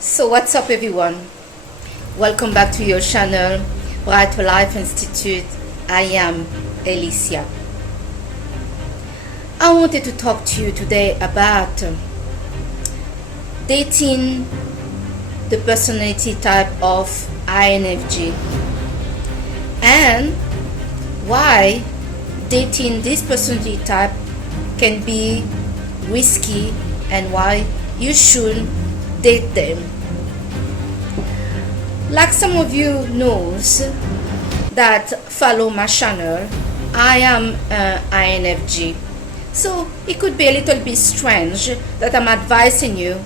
So what's up everyone? Welcome back to your channel, Bright for Life Institute. I am Alicia. I wanted to talk to you today about dating the personality type of INFJ and why dating this personality type can be risky and why you should date them. Like some of you knows that follow my channel, I am INFJ. So it could be a little bit strange that I'm advising you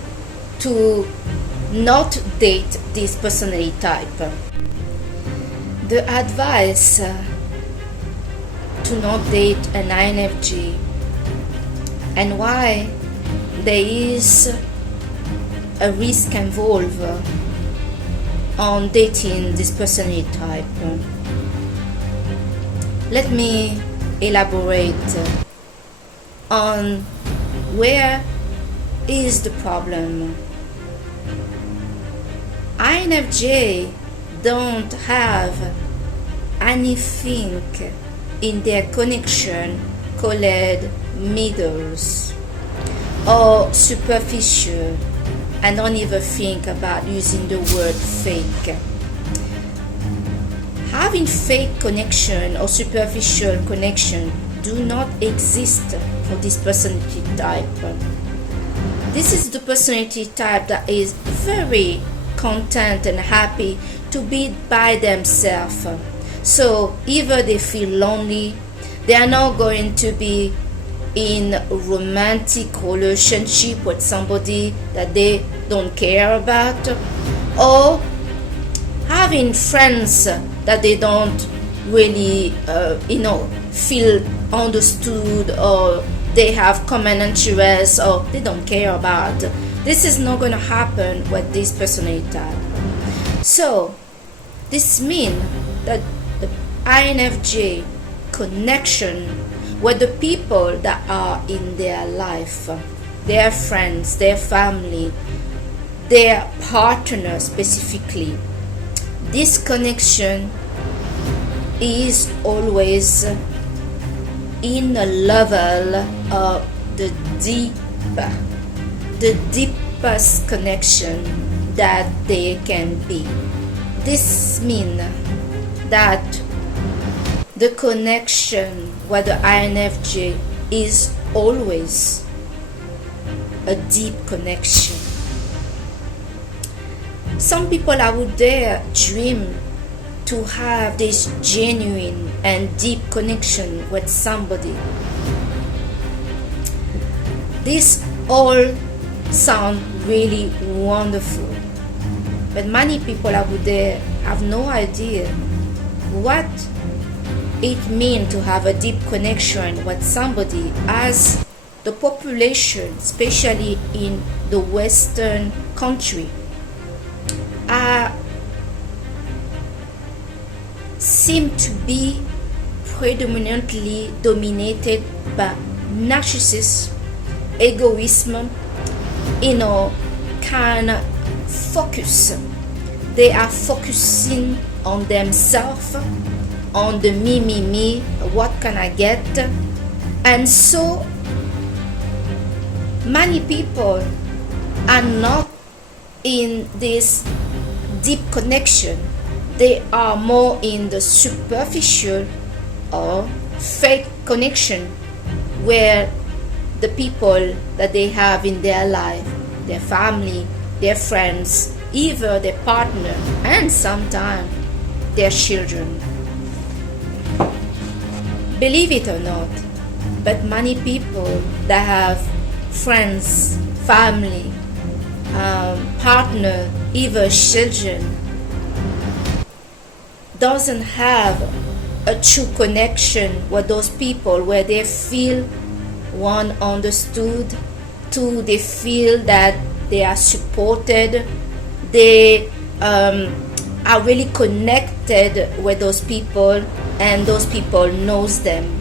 to not date this personality type. The advice to not date an INFJ and why there is a risk involved on dating this personality type. Let me elaborate on where is the problem. INFJ don't have anything in their connection called middles or superficial. And don't even think about using the word fake. Having fake connection or superficial connection do not exist for this personality type. This is the personality type that is very content and happy to be by themselves. So either they feel lonely, they are not going to be in a romantic relationship with somebody that they don't care about, or having friends that they don't really feel understood, or they have common interests, or they don't care about. This is not going to happen with this personality type. So this means that the INFJ connection with the people that are in their life, their friends, their family, their partner specifically. This connection is always in a level of the deepest connection that they can be. This means that the connection with the INFJ is always a deep connection. Some people out there dream to have this genuine and deep connection with somebody. This all sound really wonderful, but many people out there have no idea what it means to have a deep connection with somebody, as the population, especially in the Western country, seem to be predominantly dominated by narcissism, egoism, kind of focus. They are focusing on themselves, on the me, what can I get? And so many people are not in this deep connection. They are more in the superficial or fake connection, where the people that they have in their life, their family, their friends, either their partner, and sometimes their children. Believe it or not, but many people that have friends, family, partner, even children, doesn't have a true connection with those people where they feel, one, understood, two, they feel that they are supported, they are really connected with those people, and those people knows them.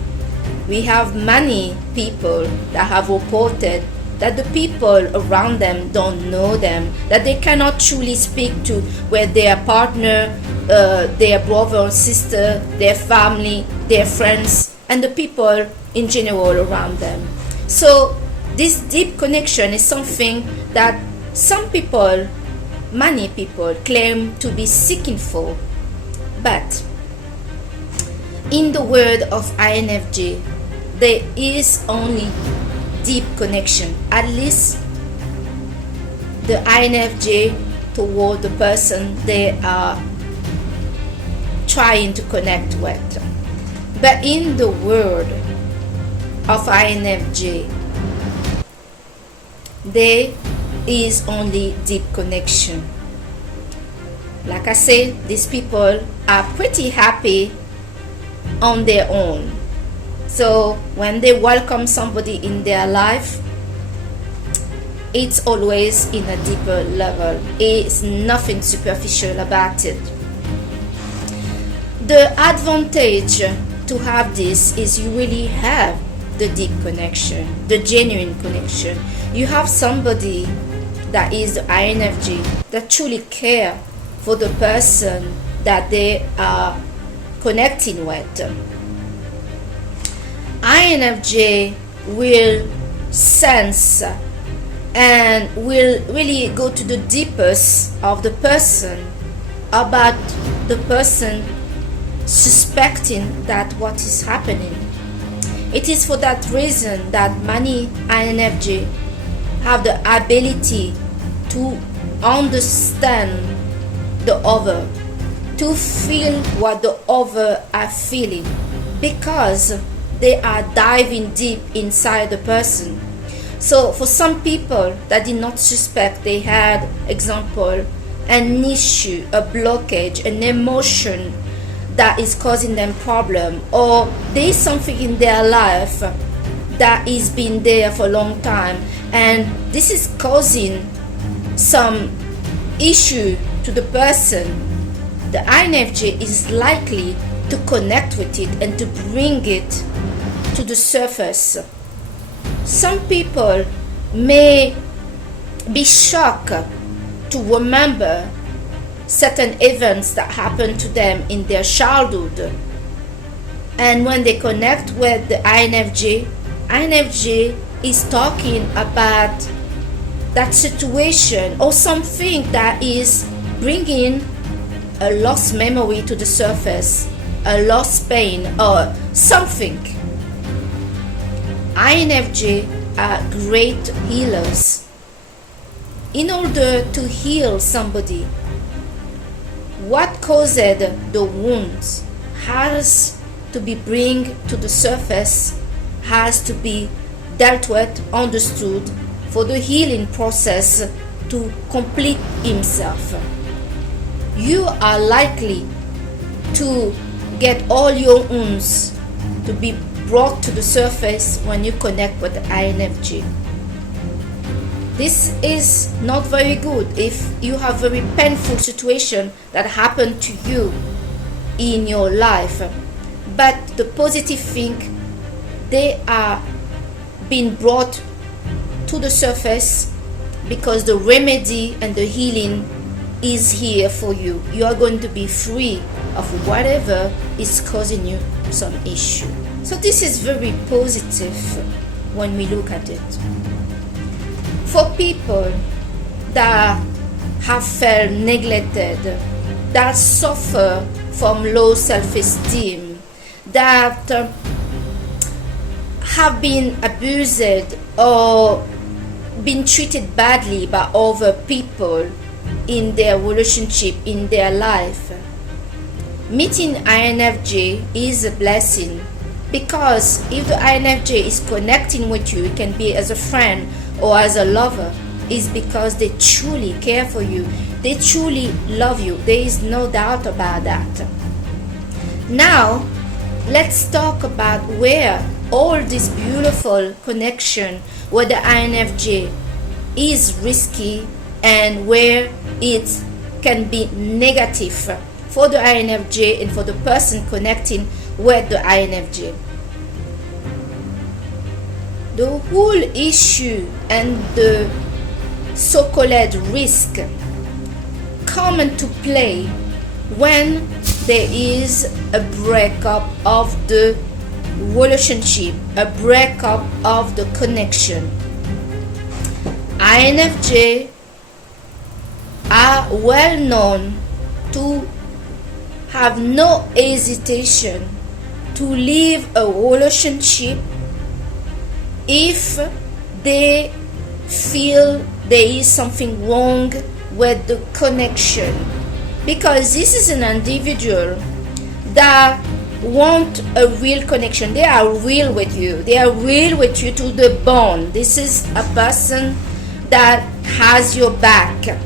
We have many people that have reported that the people around them don't know them, that they cannot truly speak to with their partner, their brother or sister, their family, their friends, and the people in general around them. So this deep connection is something that some people, many people, claim to be seeking for. But in the word of INFJ, there is only deep connection, at least the INFJ toward the person they are trying to connect with. But in the word of INFJ, there is only deep connection. Like I said, these people are pretty happy on their own. So when they welcome somebody in their life, it's always in a deeper level. It's nothing superficial about it. The advantage to have this is you really have the deep connection, the genuine connection. You have somebody that is the INFJ that truly care for the person that they are connecting with. INFJ will sense and will really go to the deepest of the person about the person suspecting that what is happening. It is for that reason that many INFJ have the ability to understand the other, to feel what the other are feeling, because they are diving deep inside the person. So for some people that did not suspect they had, example, an issue, a blockage, an emotion that is causing them problem, or there is something in their life that is been there for a long time and this is causing some issue to the person, the INFJ is likely to connect with it and to bring it to the surface. Some people may be shocked to remember certain events that happened to them in their childhood, and when they connect with the INFJ is talking about that situation or something that is bringing a lost memory to the surface, a lost pain or something. INFJ are great healers. In order to heal somebody, what caused the wounds has to be bring to the surface, has to be dealt with, understood, for the healing process to complete himself. You are likely to get all your wounds to be brought to the surface when you connect with the INFJ. This is not very good if you have very painful situation that happened to you in your life. But the positive thing, they are being brought to the surface because the remedy and the healing is here for you. You are going to be free of whatever is causing you some issue. So this is very positive when we look at it. For people that have felt neglected, that suffer from low self-esteem, that have been abused or been treated badly by other people in their relationship, in their life, meeting INFJ is a blessing, because if the INFJ is connecting with you, it can be as a friend or as a lover, is because they truly care for you, they truly love you. There is no doubt about that. Now let's talk about where all this beautiful connection with the INFJ is risky and where it can be negative for the INFJ and for the person connecting with the INFJ. The whole issue and the so-called risk come into play when there is a breakup of the relationship, a breakup of the connection. INFJ are well known to have no hesitation to leave a relationship if they feel there is something wrong with the connection, because this is an individual that want a real connection. They are real with you. They are real with you to the bone. This is a person that has your back.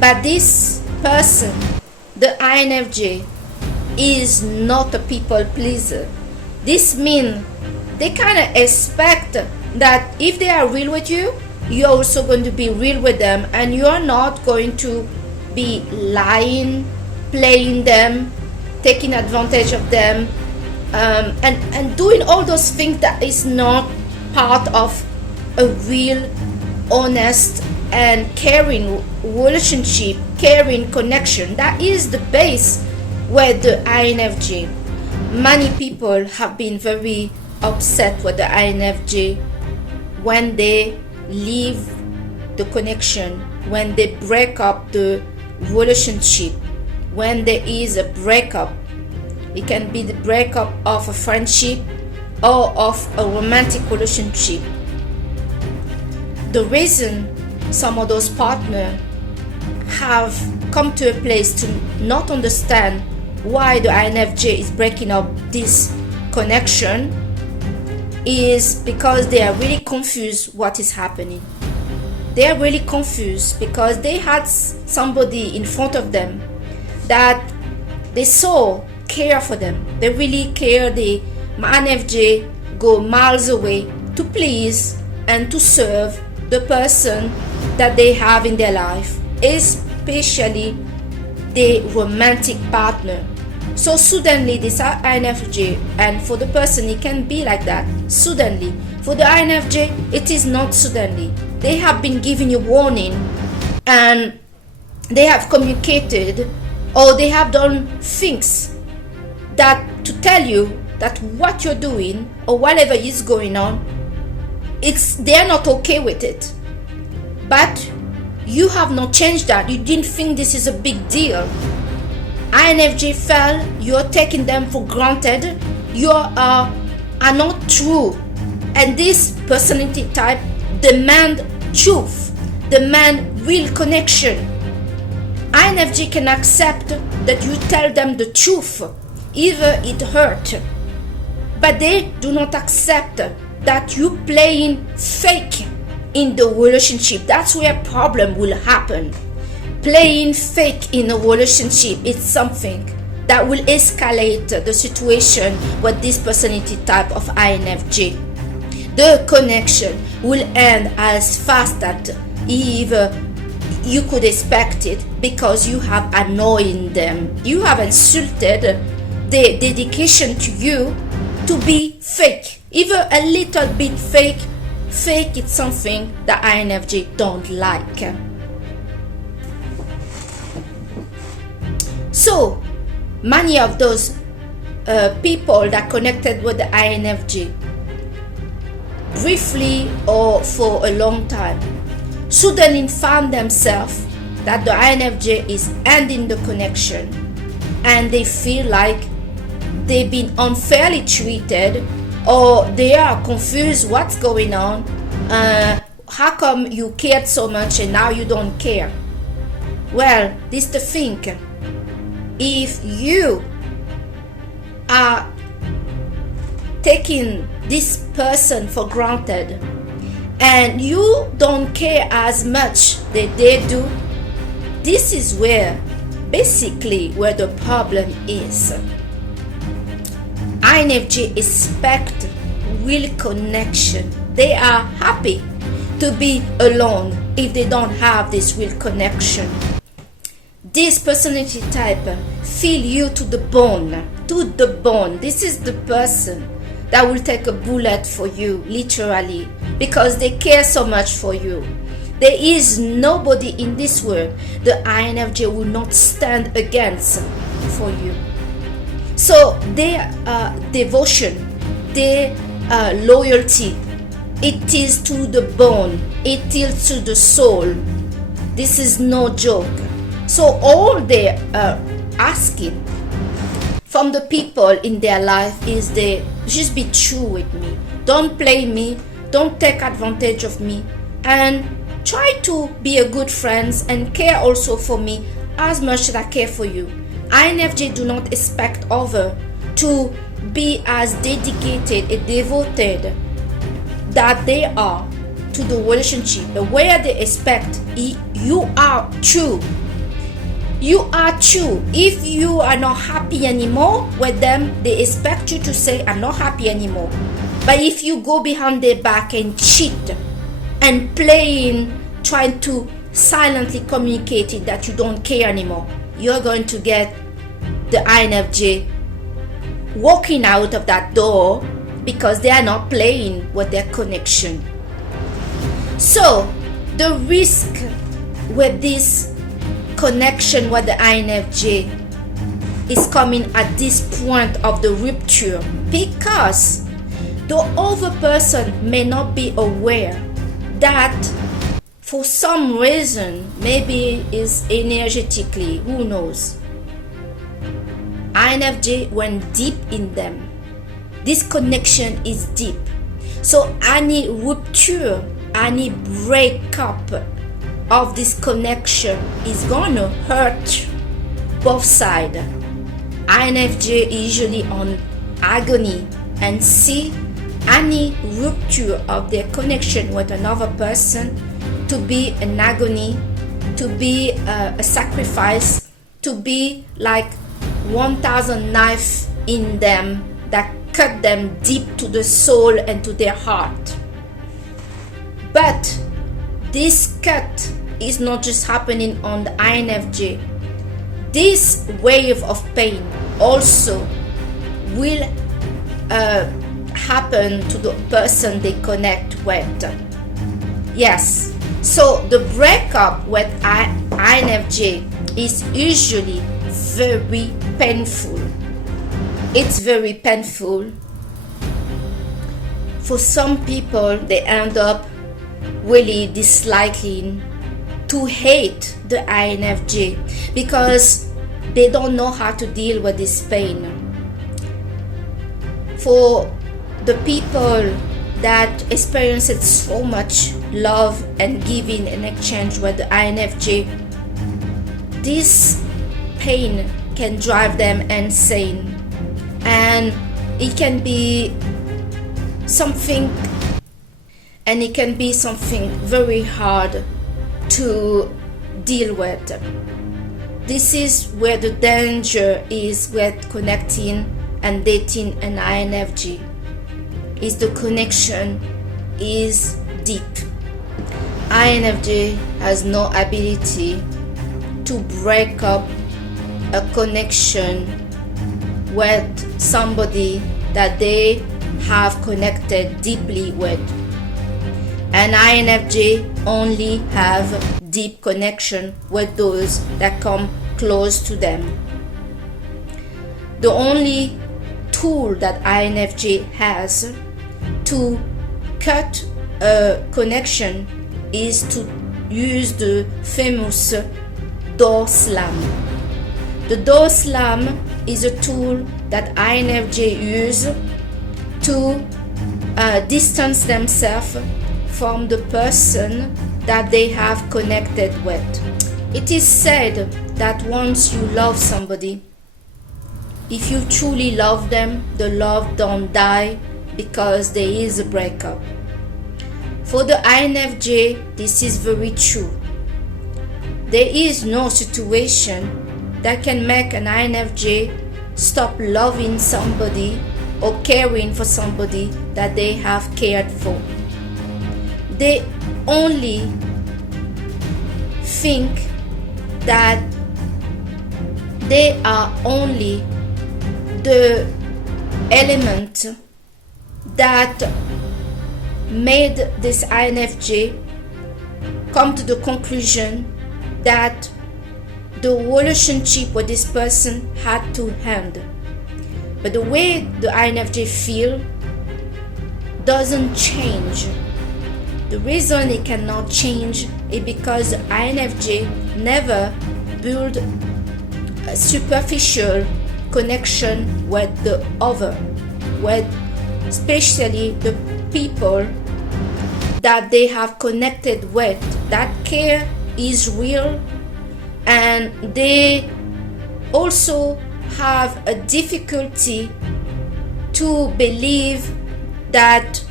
But this person, the INFJ, is not a people pleaser. This means they kind of expect that if they are real with you, you're also going to be real with them, and you are not going to be lying, playing them, taking advantage of them, and doing all those things that is not part of a real, honest, and caring relationship, caring connection. That is the base with the INFJ. Many people have been very upset with the INFJ when they leave the connection, when they break up the relationship, when there is a breakup. It can be the breakup of a friendship or of a romantic relationship. The reason some of those partners have come to a place to not understand why the INFJ is breaking up this connection is because they are really confused what is happening. They are really confused because they had somebody in front of them that they saw care for them. They really care. The INFJ go miles away to please and to serve the person that they have in their life, especially the romantic partner. So suddenly this INFJ, and for the person it can be like that, suddenly. For the INFJ, it is not suddenly. They have been giving you warning, and they have communicated, or they have done things that to tell you that what you're doing or whatever is going on, they're not okay with it. But you have not changed that. You didn't think this is a big deal. INFJ felt you're taking them for granted. You are not true. And this personality type demand truth, demand real connection. INFJ can accept that you tell them the truth, even it hurt. But they do not accept that you playing fake in the relationship. That's where problem will happen. Playing fake in a relationship is something that will escalate the situation with this personality type of INFJ. The connection will end as fast as either you could expect it, because you have annoyed them. You have insulted their dedication to you to be fake. Even a little bit fake. Fake is something that INFJ don't like. So many of those people that connected with the INFJ, briefly or for a long time, suddenly found themselves that the INFJ is ending the connection, and they feel like they've been unfairly treated, or they are confused what's going on. How come you cared so much and now you don't care? Well, this is the thing. If you are taking this person for granted and you don't care as much that they do, this is basically where the problem is. INFJ expect real connection. They are happy to be alone if they don't have this real connection. This personality type feel you to the bone, to the bone. This is the person that will take a bullet for you, literally, because they care so much for you. There is nobody in this world the INFJ will not stand against for you. So their devotion, their loyalty, it is to the bone, it is to the soul. This is no joke. So all they are asking from the people in their life is they just be true with me. Don't play me, don't take advantage of me, and try to be a good friend and care also for me as much as I care for you. INFJ do not expect other to be as dedicated and devoted that they are to the relationship. Where they expect you are true. You are true. If you are not happy anymore with them, they expect you to say, I'm not happy anymore. But if you go behind their back and cheat and trying to silently communicate it that you don't care anymore, you're going to get the INFJ walking out of that door because they are not playing with their connection. So the risk with this connection with the INFJ is coming at this point of the rupture, because the other person may not be aware that for some reason, maybe is energetically, who knows, INFJ went deep in them. This connection is deep. So any rupture, any breakup of this connection is gonna hurt both sides. INFJ is usually on agony and see any rupture of their connection with another person to be an agony, to be a sacrifice, to be like 1,000 knives in them that cut them deep to the soul and to their heart. But this cut is not just happening on the INFJ. This wave of pain also will happen to the person they connect with. Yes, so the breakup with INFJ is usually very painful. It's very painful. For some people, they end up really disliking, to hate the INFJ because they don't know how to deal with this pain. For the people that experienced so much love and giving in exchange with the INFJ, this pain can drive them insane, and it can be something very hard to deal with. This is where the danger is with connecting and dating an INFJ, is the connection is deep. INFJ has no ability to break up a connection with somebody that they have connected deeply with. An INFJ only have deep connection with those that come close to them. The only tool that INFJ has to cut a connection is to use the famous door slam. The door slam is a tool that INFJ use to distance themselves from the person that they have connected with. It is said that once you love somebody, if you truly love them, the love don't die because there is a breakup. For the INFJ, this is very true. There is no situation that can make an INFJ stop loving somebody or caring for somebody that they have cared for. They only think that they are only the element that made this INFJ come to the conclusion that the relationship with this person had to end. But the way the INFJ feel doesn't change. The reason it cannot change is because the INFJ never build a superficial connection with the other, with especially the people that they have connected with. That care is real, and they also have a difficulty to believe that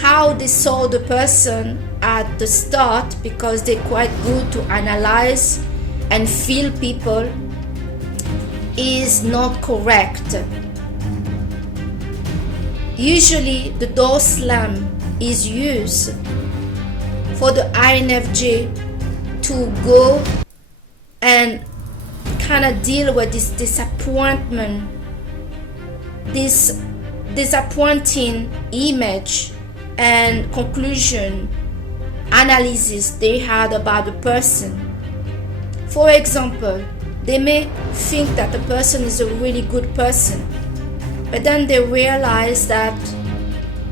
how they saw the person at the start, because they're quite good to analyze and feel people, is not correct. Usually the door slam is used for the INFJ to go and kind of deal with this disappointment, this disappointing image and conclusion analysis they had about the person. For example, they may think that the person is a really good person, but then they realize that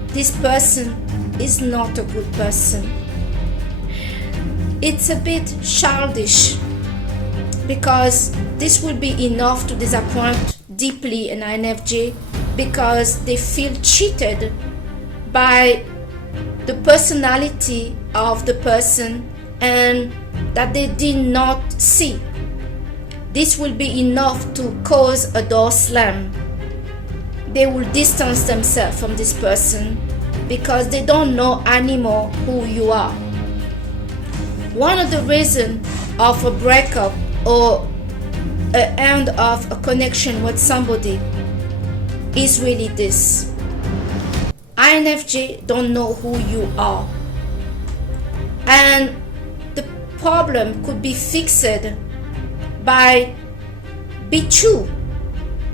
this person is not a good person. It's a bit childish, because this will be enough to disappoint deeply an INFJ, because they feel cheated by the personality of the person and that they did not see. This will be enough to cause a door slam. They will distance themselves from this person because they don't know anymore who you are. One of the reasons of a breakup or an end of a connection with somebody is really this. INFJ don't know who you are, and the problem could be fixed by be true,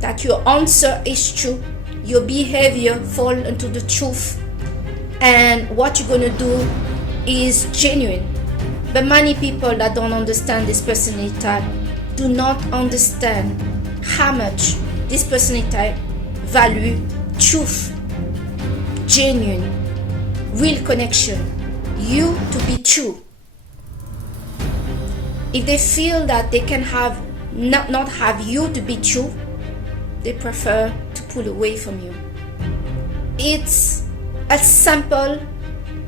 that your answer is true, your behavior fall into the truth, and what you're gonna do is genuine. But many people that don't understand this personality type do not understand how much this personality type value truth, genuine, real connection, you to be true. If they feel that they can have not have you to be true, they prefer to pull away from you. It's a simple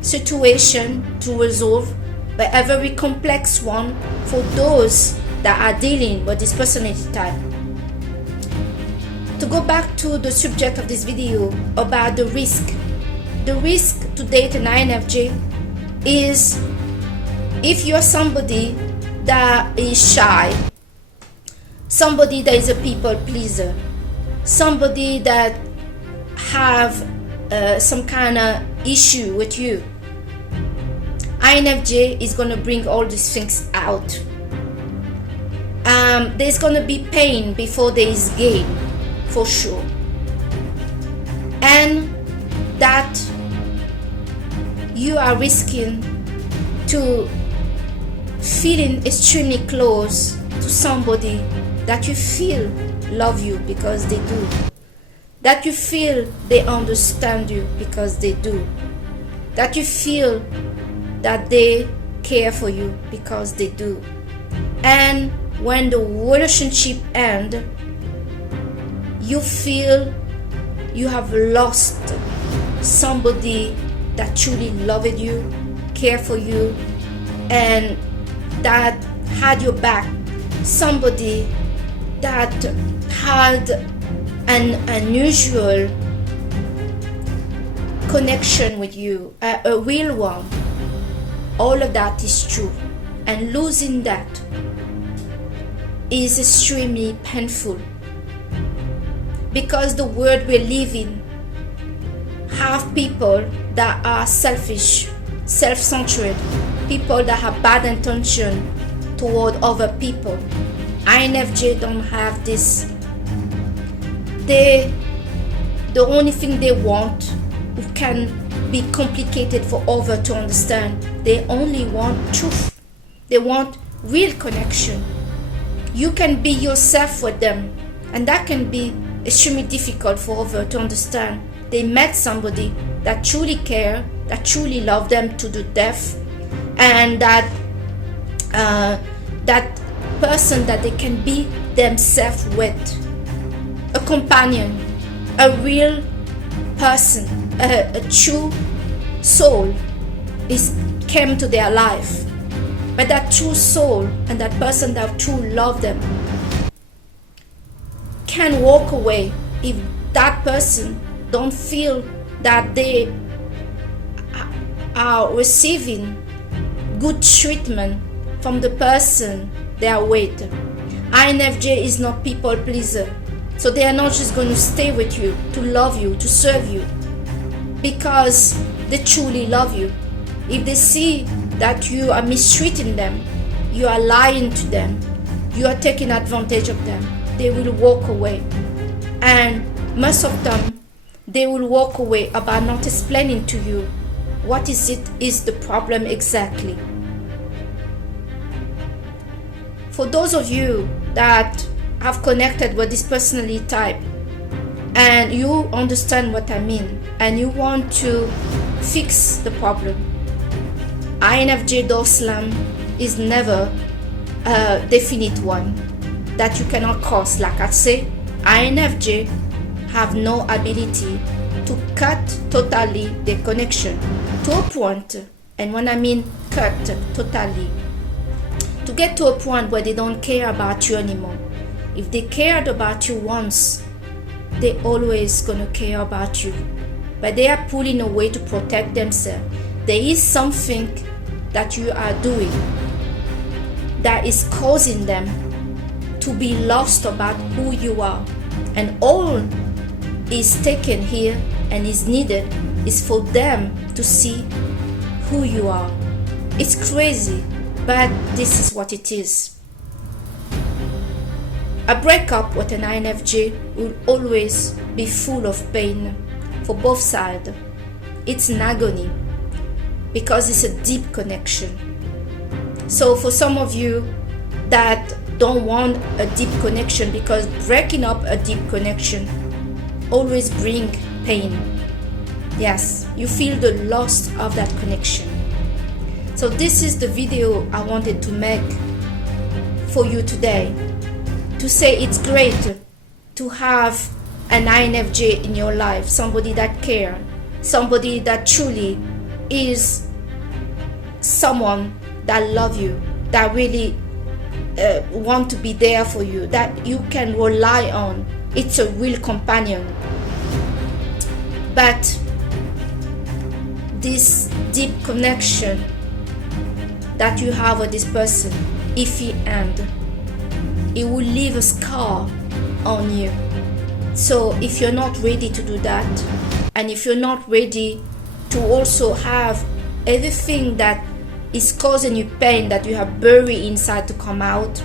situation to resolve, but a very complex one for those that are dealing with this personality type. To go back to the subject of this video about the risk to date an INFJ is if you're somebody that is shy, somebody that is a people pleaser, somebody that have some kind of issue with you, INFJ is going to bring all these things out. There's going to be pain before there is gain, for sure. And that you are risking to feeling extremely close to somebody that you feel love you because they do, that you feel they understand you because they do, that you feel that they care for you because they do. And when the relationship ends, you feel you have lost somebody that truly loved you, cared for you, and that had your back, somebody that had an unusual connection with you, a real one. All of that is true, and losing that is extremely painful, because the world we live in have people that are selfish, self-centered, people that have bad intention toward other people. INFJ don't have this. The only thing they want, who can be complicated for others to understand. They only want truth. They want real connection. You can be yourself with them, and that can be extremely difficult for others to understand. They met somebody that truly care, that truly love them to the death, and that person that they can be themselves with. A companion, a real person, a true soul came to their life. But that true soul and that person that truly love them can walk away if that person don't feel that they are receiving good treatment from the person they are with. INFJ is not people pleaser, so they are not just going to stay with you, to love you, to serve you, because they truly love you. If they see that you are mistreating them, you are lying to them, you are taking advantage of them, they will walk away. And most of them, they will walk away about not explaining to you what is the problem exactly. For those of you that have connected with this personality type and you understand what I mean and you want to fix the problem, INFJ door slam is never a definite one that you cannot cause. Like I say, INFJ have no ability to cut totally the connection to a point. And when I mean cut totally, to get to a point where they don't care about you anymore. If they cared about you once, they always gonna care about you. But they are pulling away to protect themselves. There is something that you are doing that is causing them to be lost about who you are. And all is taken here and is needed is for them to see who you are. It's crazy, but this is what it is. A breakup with an INFJ will always be full of pain for both sides. It's an agony because it's a deep connection. So for some of you that don't want a deep connection, because breaking up a deep connection always bring pain. Yes, you feel the loss of that connection. So this is the video I wanted to make for you today, to say it's great to have an INFJ in your life, somebody that cares, somebody that truly is someone that loves you, that really want to be there for you, that you can rely on. It's a real companion. But this deep connection that you have with this person, if he ends, it will leave a scar on you. So if you're not ready to do that, and if you're not ready to also have everything that is causing you pain that you have buried inside to come out,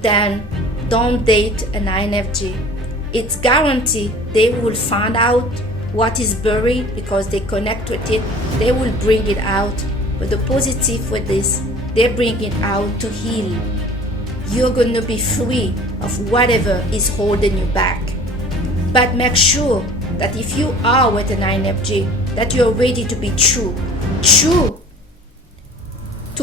then don't date an INFJ. It's guaranteed they will find out what is buried because they connect with it. They will bring it out. But the positive with this, they bring it out to heal. You're going to be free of whatever is holding you back. But make sure that if you are with an INFJ, that you're ready to be true to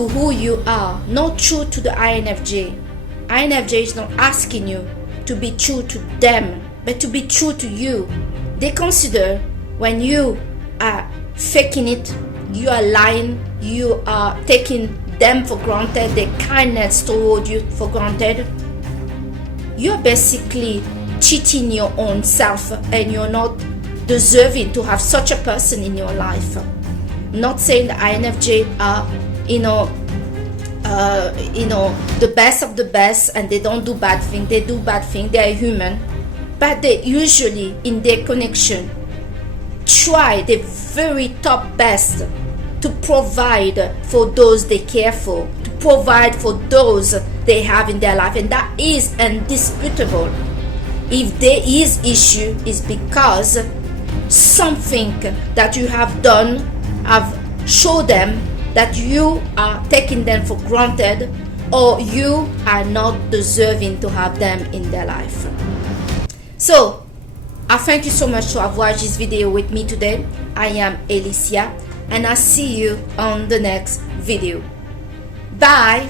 who you are, not true to the INFJ. INFJ is not asking you to be true to them, but to be true to you. They consider when you are faking it, you are lying, you are taking them for granted, their kindness toward you for granted. You're basically cheating your own self, and you're not deserving to have such a person in your life. I'm not saying the INFJ are, the best of the best and they don't do bad things. They do bad things. They are human, but they usually in their connection try their very top best to provide for those they care for, to provide for those they have in their life, and that is indisputable. If there is issue, is because something that you have done have showed them that you are taking them for granted, or you are not deserving to have them in their life. So I thank you so much to have watched this video with me today. I am Alicia, and I see you on the next video. Bye.